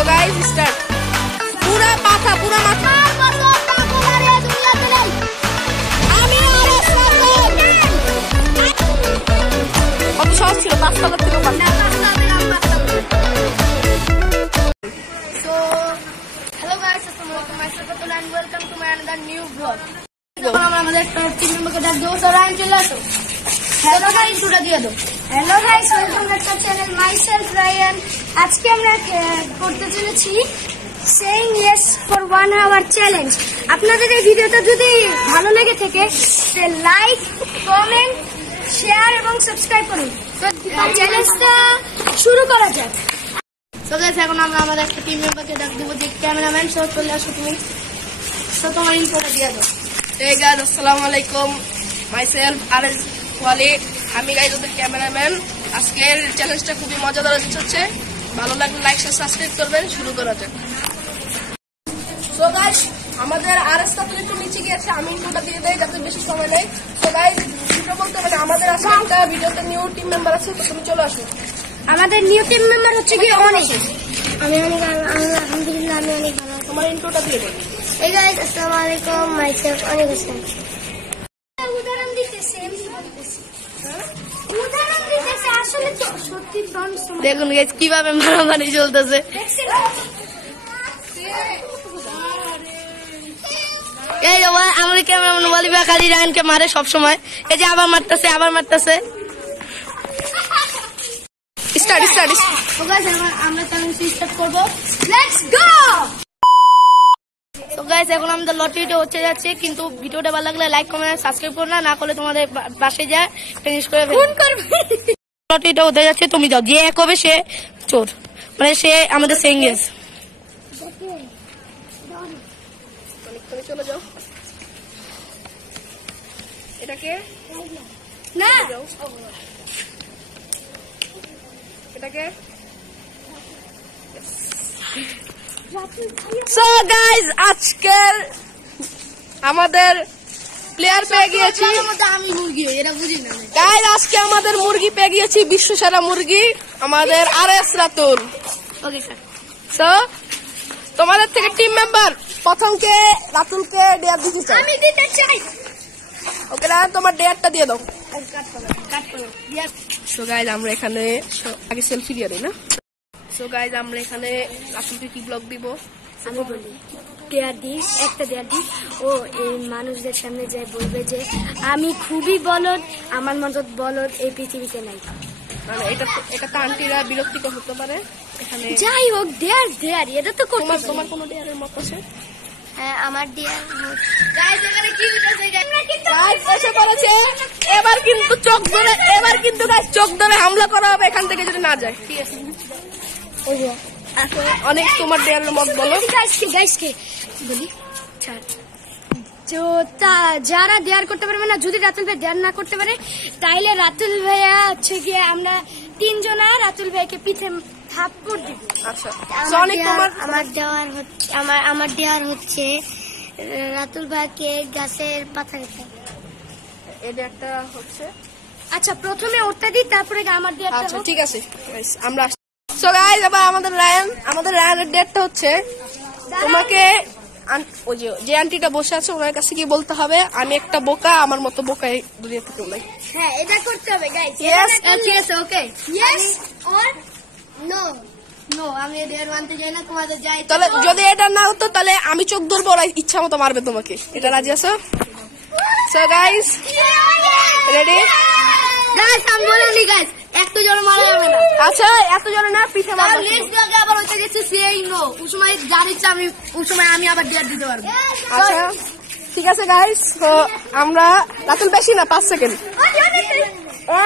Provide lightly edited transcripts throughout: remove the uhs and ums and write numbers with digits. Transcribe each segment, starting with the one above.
So guys, start. पूरा माथा সহজ ছিল 5 টাকা থেকে So hello guys, and welcome to my another new vlog. আমাদের টিম মেম্বারকে ডাক দেবো, সবাই চলে আসো। হ্যালো গাইস, শুরু দিয়ে দাও। Hello guys, welcome back to channel myself Ryan. আজকে আমরা করতে চলেছি saying yes for 1 hour challenge. আপনাদের এই ভিডিওটা যদি ভালো লেগে থাকে তাহলে লাইক, কমেন্ট, শেয়ার এবং সাবস্ক্রাইব করুন। তো চ্যালেঞ্জটা শুরু করা যাক। তো গাইস, এখন আমরা আমাদের একটা টিম মেম্বারকে ডাক দেবো, যে ক্যামেরাম্যান সহ চলে আসো তুমি। তো তোমার ইনফোটা দিয়ে দাও। Hey guys, assalamu alaikum. Myself Aris Wali. আমি গাইজ ওদের ক্যামেরাম্যান। আজকের চ্যালেঞ্জটা খুবই মজাদার হচ্ছে। ভালো লাগলে লাইক শেয়ার সাবস্ক্রাইব করবেন। শুরু করা যাক। সো গাইজ, আমাদের আরএস কাপল একটু নিচে গিয়েছে, আমি ইন্ট্রোটা দিয়ে দেই যাতে বেশি সময় নেই। সো গাইজ, ভিডিও বলতে মানে আমাদের আজকে একটা ভিডিওতে নিউ টিম মেম্বার আছে, তো তুমি চলে আসো। আমাদের নিউ টিম মেম্বার হচ্ছে কি অনেক। আমি আলহামদুলিল্লাহ আমি অনেক ভালো। তোমার ইন্ট্রোটা দিয়ে দেই। Hey guys, আসসালামু আলাইকুম, মাইসেলফ অনেক হোসেন। উদাহরণ দিতেছে, এমনি বলতেছি। উদাহরণ দিতেছে, আসলে তো সত্যি ডন। দেখুন গাইজ কিভাবে মারামারি চলতেছে। এই আমাদের ক্যামেরাম্যান বলিবা খালি রায়নকে মারে সব সময়। এই যে আবার মারতেছে। স্টার্ট। তো গাইস, আমরা চ্যালেঞ্জ স্টার্ট করব। Let's go. তো গাইস, এখন আমাদের লটারিটা হচ্ছে যাচ্ছে, কিন্তু ভিডিওটা ভালো লাগলে লাইক, কমেন্ট, সাবস্ক্রাইব করো না করলে তোমাদের বাসে যায় ফিনিশ করে ফোন করবে। লটারিটা হতে যাচ্ছে, তুমি যাও, যে এক হবে সে চোর, মানে সে আমাদের সেঙ্গেস। চলে যাও। এটাকে না, এটাকে সো গাইজ, আজকের আমাদের প্লেয়ার পেয়ে গিয়েছি। আমি মুরগি, এটা বুঝি না গাইজ। আজকে আমাদের মুরগি পেয়ে গিয়েছি, বিশ্ব সেরা মুরগি আমাদের RS Ratul. Okay sir. So তোমাদের থেকে টিম মেম্বার প্রথমকে রাতুলকে ডেয়ার দিতে চাই। আমি দিতে চাই। ওকে না, তোমার ডেয়ারটা দিয়ে দাও। সো গাইজ, আমরা এখানে আগে সেলফি দিয়ে দিই না। সো গাইজ, আমরা এখানে রাতুলকে কি ব্লগ দিব আমি বলি, দেয়ার দিস, একটা দেয়ার দিস। ও এই মানুষদের সামনে যায় বলবে যে আমি খুবই বলদ, আমার মতো বলদ এই পৃথিবীতে নাই। মানে এটা তো আন্টিরা বিরক্তিকর হতে পারে। এখানে যাই হোক, দেয়ার এটা তো তোমার কোনো দেয়ারের মত আছে? হ্যাঁ, আমার দেয়ার। গাইস, এখানে কি হইতাছে? গাইস এসে পড়েছে। এবার কিন্তু চোখ ধরে হামলা করা হবে এখান থেকে যদি না যায়। ঠিক আছে, ওই যে অনেক তোমার দেয়ারের মত বলো। গাইসকে বলি, ছাড়। যারা দেয়ার করতে পারবে না, যদি রাতুল ভাই দেয়ার না করতে পারে, তাইলে রাতুল ভাইয়া হচ্ছে গিয়ে আমরা 3 জনা রাতুল ভাইকে পিঠে থাপ্পড় দিব। আচ্ছা, আমার দেয়ার হচ্ছে রাতুল ভাইকে গাছের পাতা খেতে। এটা একটা হচ্ছে। আচ্ছা, প্রথমে ওটা দিই, তারপরে আমার দেয়ারটা। আচ্ছা ঠিক আছে গাইস, আমরা সো গাইস, এবার আমাদের রায়ানের ডেটটা হচ্ছে, তোমাকে ওই যে আন্টিটা বসে আছে ওনার কাছে গিয়ে বলতে হবে আমি একটা বোকা, আমার মতো বোকা এই দুনিয়াতে কেউ নাই। হ্যাঁ, এটা করতে হবে গাইস। ইয়েস, ঠিক আছে, okay. Yes or no. No, আমি দেয়ার মানতে যাই না, তোমাদের যাই। তাহলে যদি এটা না হতো তাহলে আমি চোখ ধরবো, ওরা ইচ্ছা মতো মারবে তোমাকে। এটা রাজি আছো? So guys, ready? গাইস, আমি বলিনি গাইস, এত জোরে মারা যাবে না। আচ্ছা, এত জোরে না, পিঠে মারবে। নেক্সট আগে আবার হইতে গেছে সেই নো, ওই সময় জানিস আমি আবার দেয়ার দিতে পারবো। আচ্ছা ঠিক আছে গাইস, তো আমরা রাতুল বেশি না, 5 সেকেন্ড।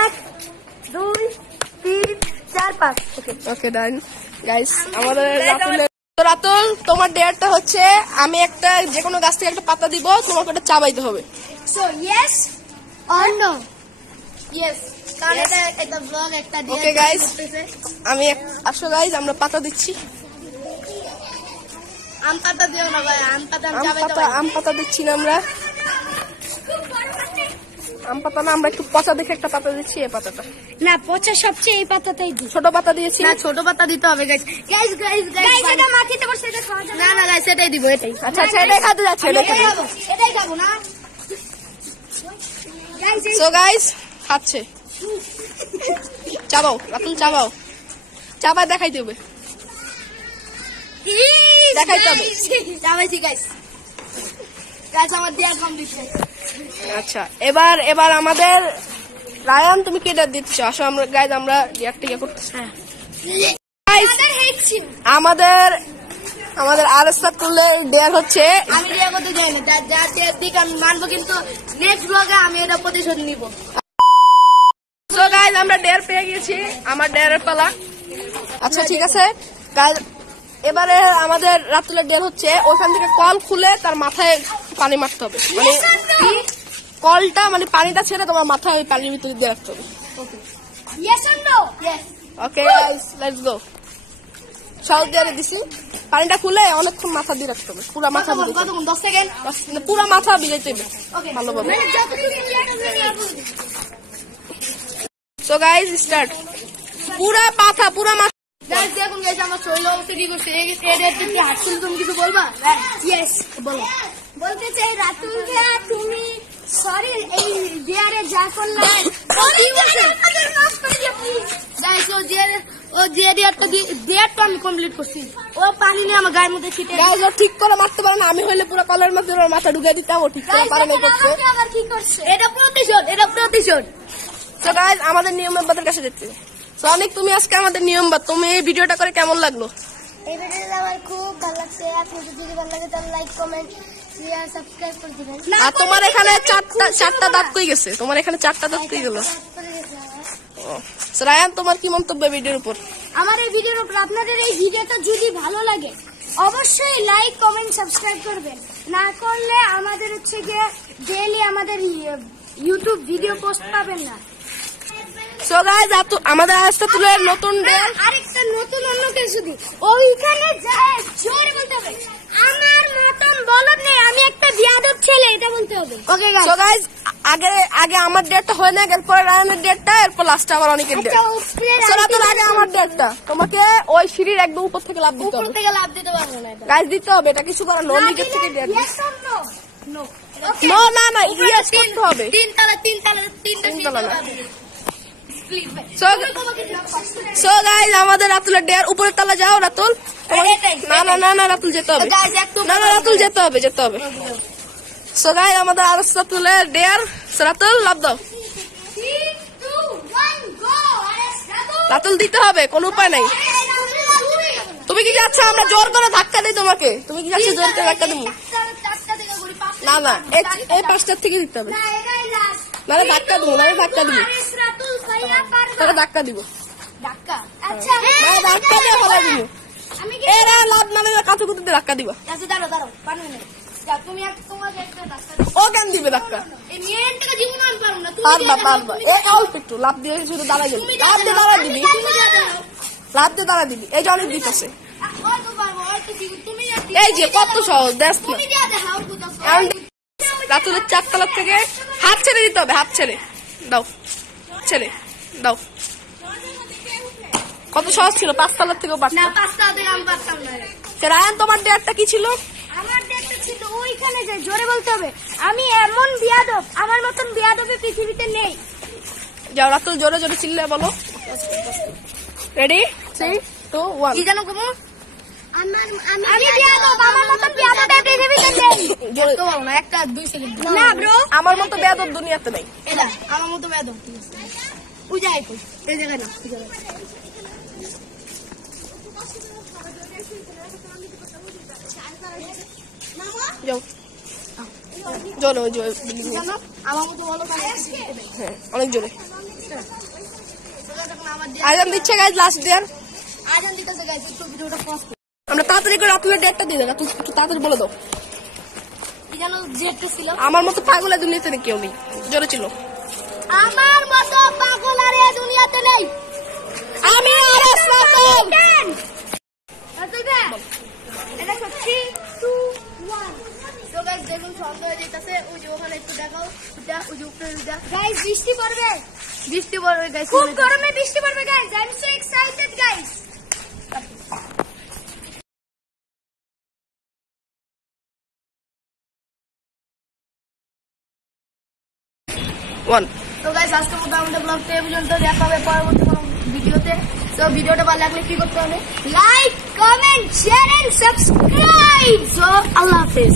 1 2 3 4 5। ওকে ডান গাইস, আমাদের রাতুল তোমার ডেয়ারটা হচ্ছে আমি একটা যে কোনো গাছ থেকে একটা পাতা দিব, তোমাকে ওটা চাবাইতে হবে। So yes or no? Yes, কারণ এটা ব্লগ একটা দিয়ে। ওকে গাইস, আমি আসো গাইস, আমরা পাতা দিচ্ছি। আম পাতা দিও না ভাই, আম পাতা দিচ্ছি না আমরা। আম পাতা না, আমরা একটু পচা দেখে একটা পাতা দিচ্ছি, এই পাতাটা না, পচা সবচেয়ে এই পাতাটাই দিই। ছোট পাতা দিয়েছি না, ছোট পাতা দিতে হবে গাইস। গাইস গাইস গাইস, এটা মাটিতে বসে এটা খাওয়া যাবে না। না গাইস, এটাই দিব, এটাই। আচ্ছা আচ্ছা, এটাই খাতে যাচ্ছে, এটাই খাবো, এটাই খাবো না গাইস। সো গাইস খাচ্ছে, চাবাও রাতুল, চাবাও, চাবায় দেখাইতে হবে, দেখাইতে হবে। চাবাইছি গাইস। গাইস আমার দেয়া কমপ্লিট। আচ্ছা, এবার আমাদের রায়ান, তুমি কি ডেয়ার দিচ্ছ? আসো আমরা গাইজ, আমরা ডেয়ারটা ইয়ে করতেছি। আমাদের আরসাতুলের ডেয়ার হচ্ছে, আমি ডেয়ার করতে যাই না, যা ডেয়ার দিক আমি মানবো, কিন্তু নেক্সট ব্লগে আমি এটা প্রতিশোধ নিব। সো গাইজ আমরা ডেয়ার পেয়ে গেছি, আমার ডেয়ারের পালা। আচ্ছা ঠিক আছে গাইজ, এবারে আমাদের রাতুলের ডেয়ার হচ্ছে ওখান থেকে কল খুলে তার মাথায় পানি মারতে হবে, মানে কলটা মানে পানিটা ছেড়ে তোমার মাথায় ওই পানির ভিতরে দিয়ে রাখতে হবে। Okay guys, let's go. সহজ দিয়ে দিছি, পানিটা খুলে অনেকক্ষণ মাথা দিয়ে রাখতে হবে, পুরো মাথা, 10 সেকেন্ড, পুরো মাথা ভিজাইতে হবে ভালোভাবে। সো গাইস স্টার্ট, পুরা মাথা। গাইস দেখুন গাইস, আমার শরীর অবস্থা কি করছে। এর হাসিল, তুমি কিছু বলবা? ইয়েস, বলো। বলতে চাই রাতুল ভাইয়া, তুমি সরি এই ডিয়ারে যা করলে গাইস, ও ডিয়ারটা আমি কমপ্লিট করছি। ও পানি নিয়ে আমার গায়ের মধ্যে ছিটে। গাইস ও ঠিক করে মারতে পারে না, আমি হইলে পুরো কলের মধ্যে ওর মাথা ঢুকিয়ে দিতাম, ও ঠিক করে পারে না করতে। আবার কি করছে? এটা প্রতিশোধ। তো গাইস আমাদের নিয়মবাদের কাছে যেতে। সনিক, তুমি আজকে আমাদের নিয়মবাদ, তুমি এই ভিডিওটা করে কেমন লাগলো? এই ভিডিওটা আমার খুব ভালো লাগছে। আপনি যদি ভালো লাগে তাহলে লাইক, কমেন্ট, শেয়ার, সাবস্ক্রাইব করে দিবেন। আর তোমার এখানে চারটা দাঁত কই গেছে? তোমার এখানে চারটা দাঁত কই গেল? রায়ান, তোমার কি মন্তব্য ভিডিওর উপর? আমার এই ভিডিওর উপর, আপনাদের এই ভিডিওটা যদি ভালো লাগে অবশ্যই লাইক, কমেন্ট, সাবস্ক্রাইব করবেন। না করলে আমাদের হচ্ছে গিয়ে ডেইলি আমাদের ইউটিউব ভিডিও পোস্ট পাবেন না। সো গাইস আমাদের আরসাতুলের নতুন ডেয়ার, আরেকটা নতুন অন্য কিছু দিই, ওইখানে যায় জোরে বলতে হবে, আমার মতন বলদ নেই, আমি একটা বিয়াদব ছেলে, এটা বলতে হবে। Okay guys. সো গাইস আগে আমার ডেটটা হয় না, এরপর রায়ানের ডেটটা, এরপর লাস্টে আবার অনেকের ডেট। রাতুল আগে আমার ডেটটা, তোমাকে ওই সিঁড়ির একদম উপর থেকে লাফ দিতে হবে। উপর থেকে লাফ দিতে পারবো না এটা। গাইস দিতে হবে, এটা কিছু করার নয়, নিজের থেকে ডেট। নো না না, ইয়েস করতে হবে। তিনতলা না। সো গাইস আমাদের রাতুলের ডেয়ার, উপরের তলা যাও রাতুল। না রাতুল যেতে হবে, না রাতুল যেতে হবে। সো গাইস আমাদের আরসাতুলের ডেয়ার, রাতুল লাভ দাও। রাতুল দিতে হবে, কোনো উপায় নাই। তুমি কি যাচ্ছ আমরা জোর করে ধাক্কা দিই তোমাকে? তুমি কি যাচ্ছ জোর করে ধাক্কা দিব? না এই পাঁচটার থেকে দিতে হবে। না ধাক্কা দিব, ধাক্কা দিব, ধাক্কা দিব, ধাক্কা দিয়ে ফেলা দিব। এরা লাভ না দিলে কাঁচু কুতুতে ধাক্কা দিবা। ও কেন দিবে ধাক্কা? পারবা অল্প একটু লাভ দিয়ে শুধু দাঁড়াই যাবি, লাভ দিয়ে দাঁড়া দিবি। এই যে অনেক দিতেছে, এই যে কত সহজ দেখ না। রাতুলের 4 তলার থেকে হাত ছেড়ে দিতে হবে, হাত ছেড়ে দাও। কত সহজ ছিল, 5 তলার থেকেও পারতাম। রায়ান, তোমার ডেয়ারটা কি ছিল? আমার ডেয়ারটা ছিল ওইখানে যে জোরে বলতে হবে, আমি এমন বিয়াদব, আমার মতন বিয়াদবে পৃথিবীতে নেই। যাও রাতুল, জোরে জোরে চিল্লে বলো। রেডি 3 2 1। কি জানো কমু? আমি বিয়াদব, আমার মতন বিয়াদবে পৃথিবীতে নেই। জোরে তো বলো না, 1 2 সেকেন্ড। না ব্রো, আমার মতো বেয়াদব দুনিয়াতে নাই। এটা আমার মতো বেয়াদব। উজাই কই এই জায়গা না, যাও জোরে জানো আমার মতো বলো। হ্যাঁ অনেক জোরে। আজান দিচ্ছে গাইস, লাস্ট ডেয়ার আজান দিতেছে গাইস, একটু ভিডিওটা পজ করো। আমরা তাড়াতাড়ি করে রাতুলের ডেটটা দিয়ে দাও, রাতুল একটু তাড়াতাড়ি বলে দাও। কি জানো ডেটটা ছিল? আমার মতো পাগলের দুনিয়াতে কেউ নেই, জোরে ছিল। আমার মতো পাগল আর এই দুনিয়াতে নেই। আমি আরসাতুল। রাতুল ভাই এটা 3 2 1। গাইস দেখুন সন্ধ্যা হয়ে যেতেছে, ওই যে ওখানে একটু দেখাও, ওটা ওই যে উপরে ওইটা গাইস বৃষ্টি পড়বে গাইস, খুব গরমে বৃষ্টি পড়বে guys, I am so excited guys. তো গাইস আজকের মতো আমাদের ব্লগটা এই পর্যন্ত, দেখা হবে পরবর্তী কোনো ভিডিওতে। তো ভিডিওটা ভালো লাগলে কি করতে হবে? Like, comment, share and subscribe. So আল্লাহ হাফেজ।